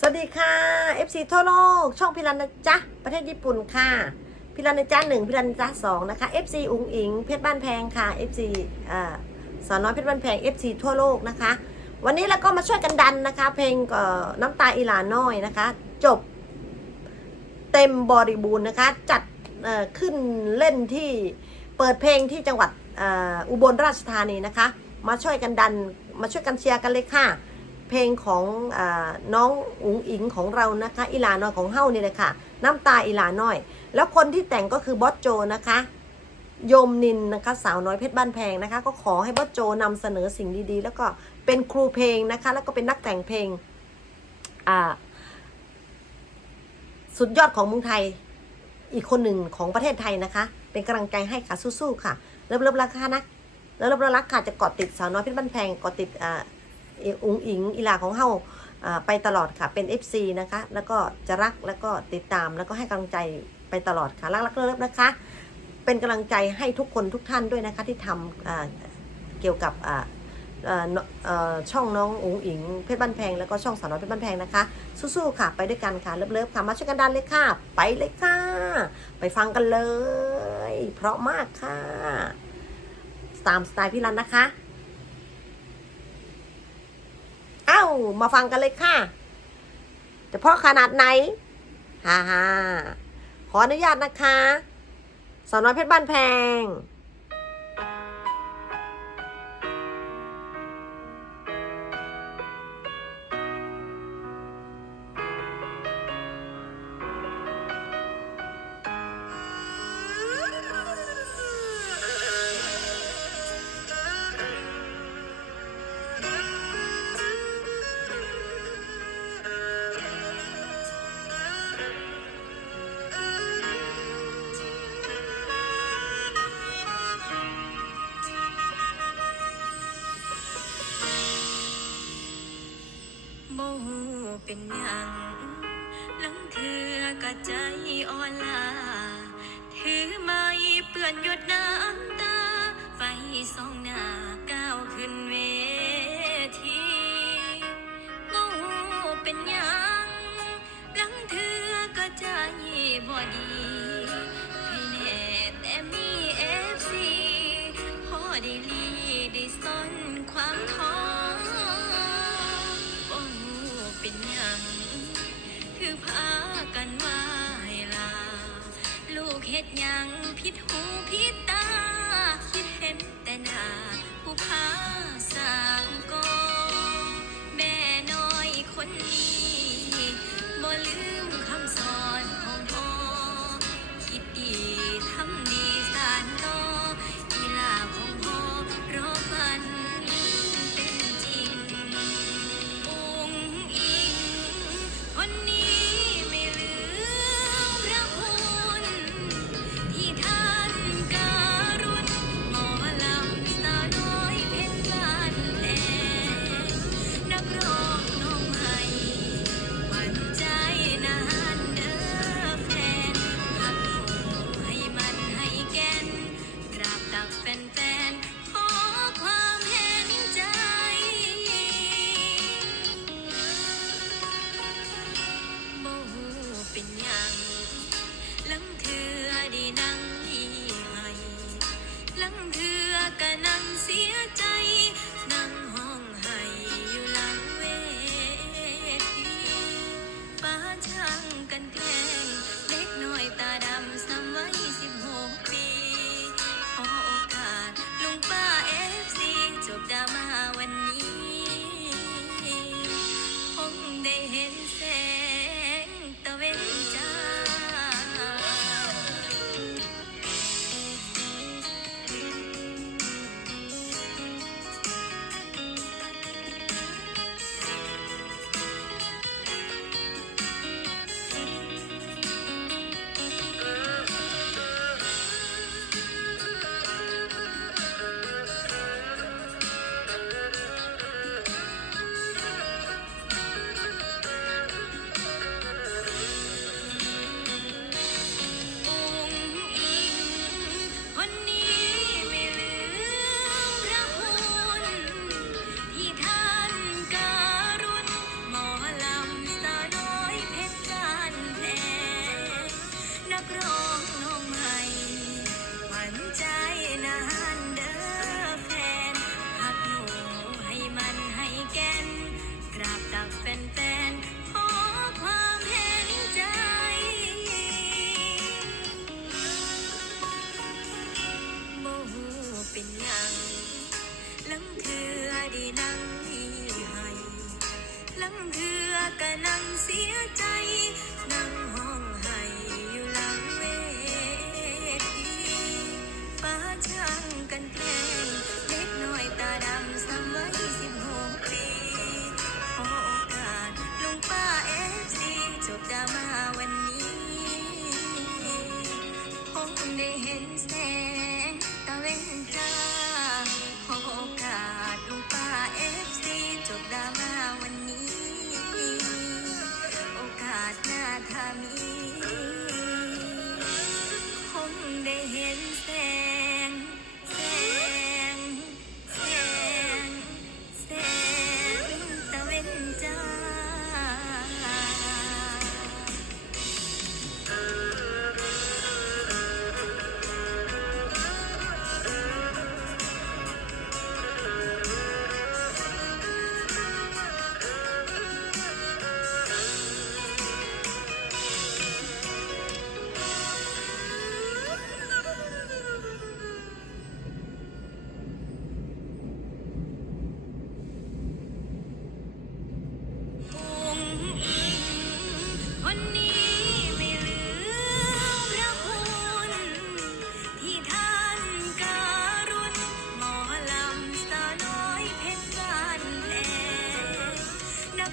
สวัสดีค่ะ FC ทั่วโลก ช่องพิรันนะจ๊ะ ประเทศญี่ปุ่นค่ะ พิรันนะจ๊ะหนึ่งพิรันนะจ๊ะสองนะคะ FC อุงอิง เพชรบ้านแพงค่ะ FC อ่าสาวน้อยเพชรบ้านแพง FC ทั่วโลกนะคะ วันนี้เราก็มาช่วยกันดันนะคะ เพลงเอ่อน้ำตาอีหลาน้อยนะคะ จบเต็มบริบูรณ์นะคะ จัดเอ่อขึ้นเล่นที่เปิดเพลงที่จังหวัดอุบลราชธานีนะคะ มาช่วยกันดัน มาช่วยกันเชียร์กันเลยค่ะ เพลงของอน้องอุ๋งอิงของเรานะคะอีหลาน้อยของเฮ้านี่เลยค่ะน้ำตาอีหลาน้อย แล้วคนที่แต่งก็คือบอสโจนะคะยมนินนะคะสาวน้อยเพชรบ้านแพงนะคะ ก็ขอให้บอสโจนำเสนอสิ่งดีๆ แล้วก็เป็นครูเพลงนะคะ แล้วก็เป็นนักแต่งเพลงสุดยอดของเมืองไทยอีกคนหนึ่งของประเทศไทยนะคะ เป็นกำลังใจให้ค่ะสู้ๆค่ะเริ่มเริ่มราคานะเริ่มเริ่มรักค่ะจะเกาะติดสาวน้อยเพชรบ้านแพงเกาะติดอ่า องอิงอีหลาของเฮาไปตลอดค่ะเป็น FC นะคะ แล้วก็จะรักแล้วก็ติดตามแล้วก็ให้กำลังใจไปตลอดค่ะรักรักเลิฟนะคะ เป็นกำลังใจให้ทุกคนทุกท่านด้วยนะคะที่ทำอ่าเกี่ยวกับช่องน้องอุ๋งอิงเพชรบ้านแพงแล้วก็ช่องสาวน้อยเพชรบ้านแพงนะคะ สู้ๆค่ะไปด้วยกันค่ะเลิฟๆค่ะมาช่วยกันดันเลยค่ะ ไปเลยค่ะ ไปฟังกันเลย เพราะมากค่ะ ตามสไตล์พี่รันนะคะา มาฟังกันเลยค่ะ จะเพาะขนาดไหนฮ่าฮ่าขออนุญาตนะคะสอนน้อยเพชรบ้านแพง เป็นหยังหลังเธอก็ใจอ่อนลา ถือไม้เปื้อนหยดน้ำตา ไฟส่องหน้า ฮ็ดหยังผิดหูผิดตาคิด ช่างกันแค่ เ็นนังลังเทือดีนั่งให้ลังเทือกะนั่งเสียใจ นั่งห้องให้อยู่หลังเวทีฟ้าช่างกันแพงเล็กน้อยตาดำสมัยสิบหกปีโอกาสลุงป้าเอฟซีจบจะมาวันนี้ คงได้เห็นแสง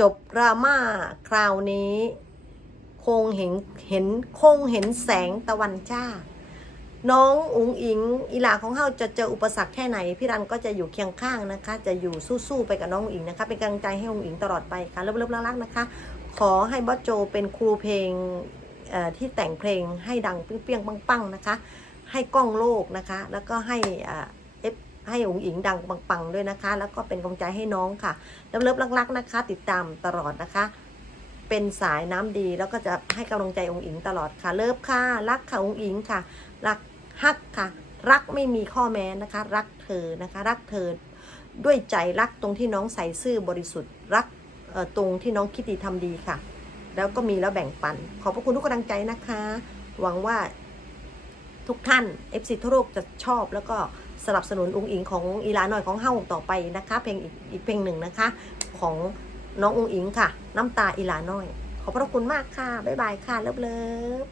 จบดราม่าคราวนี้ คงเห็นเห็นคงเห็นแสงตะวันจ้า น้องอุ๋งอิงอีหลาของเฮาจะเจออุปสรรคแค่ไหนพี่รันก็จะอยู่เคียงข้างนะคะ จะอยู่สู้ๆไปกับน้องอุ๋งอิงนะคะเป็นกำลังใจให้อุ๋งอิงตลอดไปค่ะเลิฟๆรักๆนะคะ ขอให้บอสโจเป็นครูเพลงเอ่อที่แต่งเพลงให้ดังเปรี้ยงๆปังๆนะคะ ให้กล้องโลกนะคะ แล้วก็ให้ ให้อุ๋งอิงดังปังๆด้วยนะคะ แล้วก็เป็นกำลังใจให้น้องค่ะเลิฟรักๆนะคะ ติดตามตลอดนะคะ เป็นสายน้ำดีแล้วก็จะให้กำลังใจองค์อิงตลอดค่ะ เลิฟค่ะ รักค่ะองค์อิงค่ะ รักฮักค่ะ รักไม่มีข้อแม้นะคะ รักเธอนะคะ รักเธอ ด้วยใจรักตรงที่น้องใส่ซื่อบริสุทธิ์ รักตรงที่น้องคิดดีทำดีค่ะ แล้วก็มีแล้วแบ่งปัน ขอบพระคุณทุกกำลังใจนะคะ หวังว่าทุกท่าน FC ทั่วโลกจะชอบแล้วก็ สนับสนุนองค์อิงของอีลาหน่อยของเฮาต่อไปนะคะ เพลงอีกเพลงหนึ่งนะคะ ของน้ององค์อิงค่ะ น้ำตาอีลาน้อย ขอบพระคุณมากค่ะบ๊ายบายค่ะเลิฟเลิฟ